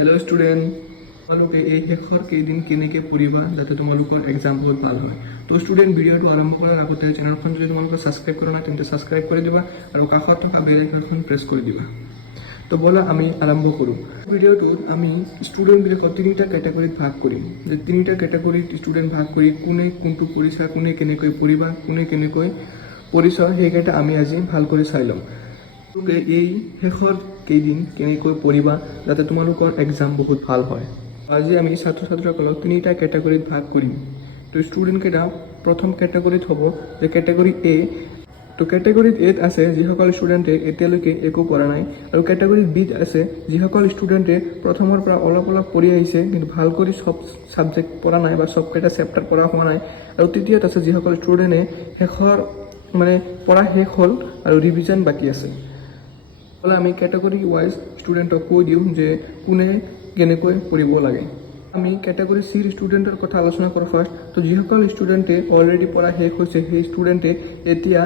Hello' student, তোমালোকে এই শেষৰ কেইদিন কেনেকৈ পঢ়িবা যাতে তোমালোকৰ এক্সাম বহুত ভাল হয়। তো ষ্টুডেণ্ট, ভিডিঅ'টো আৰম্ভ কৰাৰ আগতে চেনেলখন যদি তোমালোকে ছাবস্ক্ৰাইব কৰা নাই তেন্তে ছাবস্ক্ৰাইব কৰি দিবা আৰু কাষত থকা বেল আইকনখন প্ৰেছ কৰি দিবা। তো ব'লা আমি আৰম্ভ কৰোঁ। ভিডিঅ'টোত আমি ষ্টুডেণ্টবিলাকক তিনিটা কেটেগৰীত ভাগ কৰিম। যে তিনিটা কেটেগৰীত ষ্টুডেণ্ট ভাগ কৰি কোনে কোনটো পঢ়িছা, কোনে কেনেকৈ পঢ়িবা, কোনে কেনেকৈ পঢ়িছা সেইকেইটা আমি আজি ভাল কৰি চাই ল'ম। তোমালোকে এই শেষৰ কেইদিন কেনেকৈ পঢ়িবা যাতে তোমালোকৰ এক্সাম বহুত ভাল হয়। আজি আমি ছাত্ৰ ছাত্ৰীসকলক তিনিটা কেটেগৰীত ভাগ কৰিম। তো ষ্টুডেণ্টকেইটা প্ৰথম কেটেগৰীত হ'ব যে কেটেগৰী এ। তো কেটেগৰীত এত আছে যিসকল ষ্টুডেণ্টে এতিয়ালৈকে একো কৰা নাই, আৰু কেটেগৰীত বিত আছে যিসকল ষ্টুডেণ্টে প্ৰথমৰ পৰা অলপ অলপ পঢ়ি আহিছে কিন্তু ভাল কৰি চব ছাবজেক্ট পঢ়া নাই বা চবকেইটা চেপ্টাৰ পঢ়া হোৱা নাই। আৰু তৃতীয়ত আছে যিসকল ষ্টুডেণ্টে শেষৰ পঢ়া শেষ হ'ল আৰু ৰিভিজন বাকী আছে। আমি কেটেগৰী ৱাইজ ষ্টুডেণ্টক কৈ দিওঁ যে কোনে কেনেকৈ পঢ়িব লাগে। আমি কেটেগৰী চিৰ ষ্টুডেণ্টৰ কথা আলোচনা কৰোঁ ফাৰ্ষ্ট। তো যিসকল ষ্টুডেণ্টে অলৰেডি পঢ়া শেষ হৈছে সেই ষ্টুডেণ্টে এতিয়া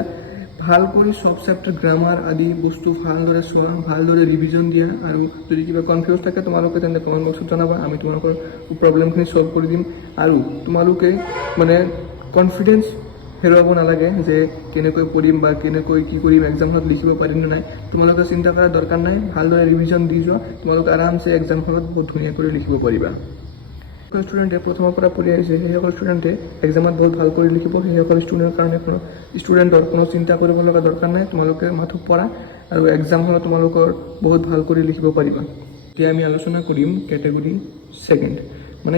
ভাল কৰি চব চেপ্টাৰ গ্ৰামাৰ আদি বস্তু ভালদৰে চোৱা, ভালদৰে ৰিভিজন দিয়া, আৰু যদি কিবা কনফিউজ থাকে তোমালোকে তেন্তে কমেণ্ট বক্সত জনাবা, আমি তোমালোকৰ প্ৰব্লেমখিনি ছল্ভ কৰি দিম। আৰু তোমালোকে কনফিডেঞ্চ হেৰুৱাব নালাগে যে কেনেকৈ পঢ়িম বা কেনেকৈ কি কৰিম, এক্সামত লিখিব পাৰিম নে নাই। তোমালোকে চিন্তা কৰাৰ দৰকাৰ নাই, ভালদৰে ৰিভিজন দি যোৱা, তোমালোকে আৰামছে এক্সামখনত বহুত ধুনীয়া কৰি লিখিব পাৰিবা। যিসকল ষ্টুডেণ্টে প্ৰথমৰ পৰা পঢ়ি আহিছে সেইসকল ষ্টুডেণ্টে এক্সামত বহুত ভাল কৰি লিখিব। সেইসকল ষ্টুডেণ্টৰ কাৰণে ষ্টুডেণ্টৰ কোনো চিন্তা কৰিব লগা দৰকাৰ নাই। তোমালোকে মাথো পঢ়া আৰু এক্সামখনত তোমালোকৰ বহুত ভাল কৰি লিখিব পাৰিবা। এতিয়া আমি আলোচনা কৰিম কেটেগৰী ছেকেণ্ড,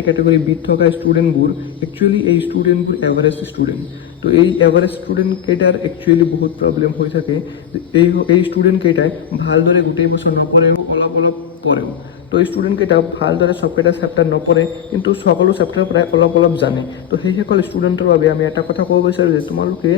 কেটেগৰী বিত থকা ষ্টুডেণ্টবোৰ। একচুৱেলি এই ষ্টুডেণ্টবোৰ এভাৰেজ ষ্টুডেণ্ট। তো এই এভাৰেজ ষ্টুডেণ্ট কেইটাৰ একচুৱেলি বহুত প্ৰব্লেম হৈ থাকে। এই ষ্টুডেণ্ট কেইটাই ভালদৰে গোটেই বছৰ নপঢ়েও, অলপ অলপ পঢ়েও। তো এই ষ্টুডেণ্ট কেইটা ভালদৰে চবকেইটা চেপ্টাৰ নপঢ়ে কিন্তু সকলো চেপ্টাৰ প্ৰায় অলপ অলপ জানে। তো সেইসকল ষ্টুডেণ্টৰ বাবে আমি এটা কথা ক'ব বিচাৰোঁ যে তোমালোকে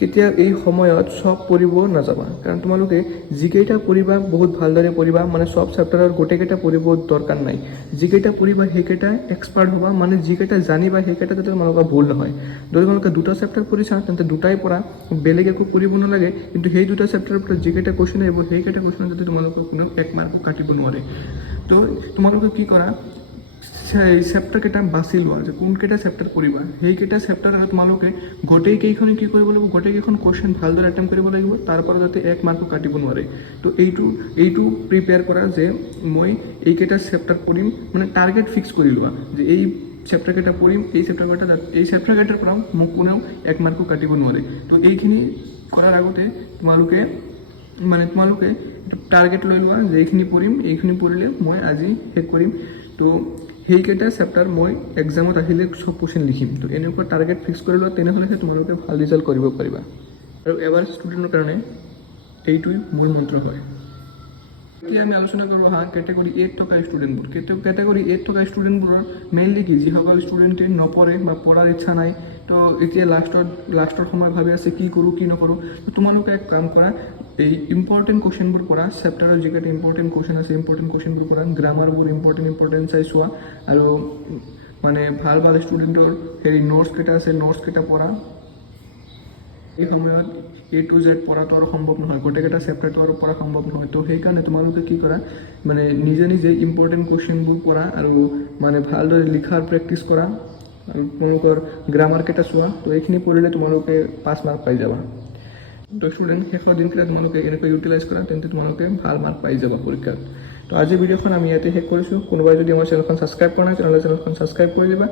কেতিয়া এই সময়ত চব পঢ়িব নাযাবা, কাৰণ তোমালোকে যিকেইটা পঢ়িবা বহুত ভালদৰে পঢ়িবা, চব চেপ্টাৰৰ গোটেইকেইটা পঢ়িব দৰকাৰ নাই। যিকেইটা পঢ়িবা সেইকেইটা এক্সপাৰ্ট হ'বা, যিকেইটা জানিবা সেইকেইটা যাতে তোমালোকৰ ভুল নহয়। যদি তোমালোকে দুটা চেপ্টাৰ পঢ়িছা তেন্তে দুটাই পঢ়া, বেলেগ একো পঢ়িব নালাগে। কিন্তু সেই দুটা চেপ্টাৰৰ পৰা যিকেইটা কুৱেশ্যন আহিব সেইকেইটা কুৱেশ্যন যাতে তোমালোকৰ কোনেও এক মাৰ্কো কাটিব নোৱাৰে। তো তোমালোকে কি কৰা, চেপ্টাৰকেইটা বাছি লোৱা যে কোনকেইটা চেপ্টাৰ পঢ়িবা। সেইকেইটা চেপ্টাৰ আৰু তোমালোকে গোটেইকেইখনে কি কৰিব লাগিব, গোটেইকেইখন কুৱেশ্যন ভালদৰে এটেম্প কৰিব লাগিব, তাৰ পৰা যাতে এক মাৰ্কো কাটিব নোৱাৰে। তো এইটো প্ৰিপেয়াৰ কৰা যে মই এইকেইটা চেপ্টাৰ পঢ়িম, টাৰ্গেট ফিক্স কৰি লোৱা যে এই চেপ্টাৰকেইটা পঢ়িম, এই চেপ্টাৰকেইটাৰ পৰা মোক কোনেও এক মাৰ্কো কাটিব নোৱাৰে। তো এইখিনি কৰাৰ আগতে তোমালোকে টাৰ্গেট লৈ লোৱা যে এইখিনি পঢ়িম, এইখিনি পঢ়িলে মই আজি শেষ কৰিম। তো সেইকেইটা চেপ্টাৰ মই এক্সামত আহিলে চব কুৱেশ্যন লিখিম। তো এনেকুৱা টাৰ্গেট ফিক্স কৰি লোৱা, তেনেহ'লেহে তোমালোকে ভাল ৰিজাল্ট কৰিব পাৰিবা। আৰু এভাৰেজ ষ্টুডেণ্টৰ কাৰণে এইটোৱেই মূল মন্ত্ৰ হয়। এতিয়া আমি আলোচনা কৰোঁ কেটেগৰী এত থকা ষ্টুডেণ্টবোৰ। কেটেগৰী এত থকা ষ্টুডেণ্টবোৰৰ মেইনলি কি, যিসকল ষ্টুডেণ্টে নপঢ়ে বা পঢ়াৰ ইচ্ছা নাই, তো এতিয়া লাষ্টৰ সময় ভাবি আছে কি কৰোঁ কি নকৰোঁ। তোমালোকে এক কাম কৰা, এই ইম্পৰ্টেণ্ট কুৱেশ্যনবোৰ পঢ়া, চেপ্টাৰৰ যিকেইটা ইম্পৰ্টেণ্ট কুৱেশ্যন আছে ইম্পৰ্টেণ্ট কুৱেশ্যনবোৰ পঢ়া, গ্ৰামাৰবোৰ ইম্পৰ্টেণ্ট চাই চোৱা, আৰু ভাল ষ্টুডেণ্টৰ নোটছকেইটা আছে নোটছকেইটা পঢ়া। এই সময়ত A to Z পঢ়াটো আৰু সম্ভৱ নহয়, গোটেইকেইটা চেপ্টাৰটো আৰু পঢ়া সম্ভৱ নহয়। তো সেইকাৰণে তোমালোকে কি কৰা, নিজে ইম্পৰ্টেণ্ট কুৱেশ্যনবোৰ পঢ়া আৰু ভালদৰে লিখাৰ প্ৰেক্টিছ কৰা, আৰু তোমালোকৰ গ্ৰামাৰকেইটা চোৱা। তো এইখিনি পঢ়িলে তোমালোকে 5 মাৰ্ক পাই যাবা। তো ষ্টুডেণ্ট, শেষৰ দিনকেইটা তোমালোকে এনেকৈ ইউটিলাইজ কৰা, তেন্তে তোমালোকে ভাল মাৰ্ক পাই যাবা পৰীক্ষাত। তো আজিৰ ভিডিঅ'খন আমি ইয়াতে শেষ কৰিছোঁ। কোনোবাই যদি আমাৰ চেনেলখন ছাবস্ক্ৰাইব কৰা নাই তেনেহ'লে চেনেলখন ছাবস্ক্ৰাইব কৰি দিবা।